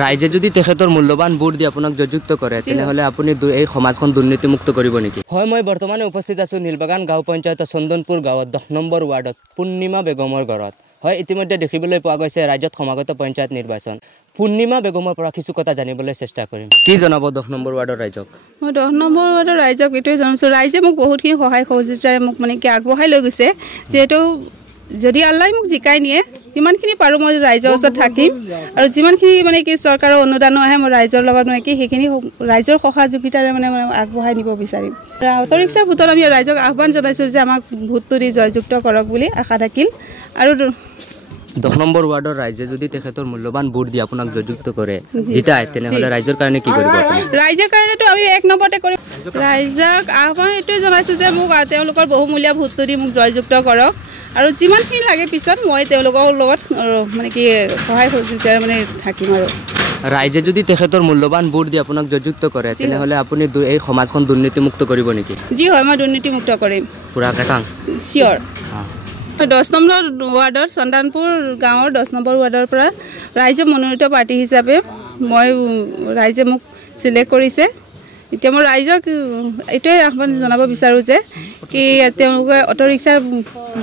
ৰাইজে যদি তেখেতৰ মূল্যৱান ভোট দি আপোনাক জয়যুক্ত কৰে তেনেহলে আপুনি এই সমাজখন দুৰ্নীতিমুক্ত কৰিব নেকি? হয়, মই বৰ্তমানে উপস্থিত আছো নীলবাগান গাঁও পঞ্চায়তৰ চন্দনপুৰ গাঁৱত 10 নম্বৰ ৱাৰ্ডত পূৰ্ণিমা বেগমৰ ঘৰত। হয়, ইতিমধ্যে দেখিবলৈ পোৱা গৈছে ৰাজ্যত সমাগত পঞ্চায়ত নিৰ্বাচন। পূৰ্ণিমা বেগমৰ পৰা কিছু কথা জানিবলৈ চেষ্টা কৰিম। কি জনাব 10 নম্বৰ ৱাৰ্ডৰ ৰাইজক? মই 10 নম্বৰ ৱাৰ্ডৰ ৰাইজক এইটোৱে জনাইছোঁ, ৰাইজে মোক বহুতখিনি সহায় সহযোগিতাৰে মোক মানে কি আগবঢ়াই লৈ গৈছে। যিহেতু যদি আল্লাই মোক জিকাই নিয়ে যিমানখিনি পাৰোঁ মই ৰাইজৰ ওচৰত থাকিম আৰু যিমানখিনি মানে কি চৰকাৰৰ অনুদানো আহে মই ৰাইজৰ লগত মানে কি সেইখিনি ৰাইজৰ সহযোগিতাৰে মানে আগবঢ়াই নিব বিচাৰিম। অটো ৰিক্সা ভোটত আমি ৰাইজক আহ্বান জনাইছোঁ যে আমাক ভোটটো দি জয়যুক্ত কৰক বুলি আশা থাকিল। আৰু 10 নম্বৰ ৱাৰ্ডৰ ৰাইজে যদি তেখেতৰ মূল্যৱান ভোট দি আপোনাক জয়যুক্ত কৰে জিতাই তেনেহলে ৰাইজৰ কাৰণে কি কৰিব আপুনি? ৰাইজৰ কাৰণেতো আমি 1 নম্বৰতে কৰিম। ৰাইজক আহ্বান এইটোৱে জনাইছোঁ যে মোক তেওঁলোকৰ বহুমূলীয়া ভোটটো দি মোক জয়যুক্ত কৰক আৰু যিমানখিনি লাগে পিছত মই তেওঁলোকৰ লগত মানে কি সহায় সহযোগিতাৰে মানে থাকিম। আৰু ৰাইজে যদি তেখেতৰ মূল্যৱান ভোট দি আপোনাক জয়যুক্ত কৰে তেনেহলে আপুনি এই সমাজখন দুৰ্নীতিমুক্ত কৰিব নেকি? যি হয় মই দুৰ্নীতিমুক্ত কৰিম পুৰা কেটাং চিয়ৰ। 10 নম্বৰ ৱাৰ্ডৰ চন্দনপুৰ গাঁৱৰ 10 নম্বৰ ৱাৰ্ডৰ পৰা ৰাইজে মনোনীত প্ৰাৰ্থী হিচাপে মই ৰাইজে মোক চিলেক্ট কৰিছে। এতিয়া মই ৰাইজক এইটোৱে আহ্বান জনাব বিচাৰোঁ যে কি তেওঁলোকে অটো ৰিক্সাৰ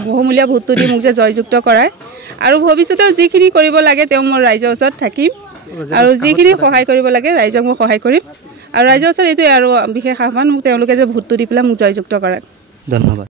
বহুমূলীয়া ভোটটো দি মোক যে জয়যুক্ত কৰায় আৰু ভৱিষ্যতেও যিখিনি কৰিব লাগে তেওঁ মই ৰাইজৰ ওচৰত থাকিম আৰু যিখিনি সহায় কৰিব লাগে ৰাইজক মই সহায় কৰিম। আৰু ৰাইজৰ ওচৰত এইটোৱে আৰু বিশেষ আহ্বান মোক তেওঁলোকে যে ভোটটো দি পেলাই মোক জয়যুক্ত কৰায়। ধন্যবাদ।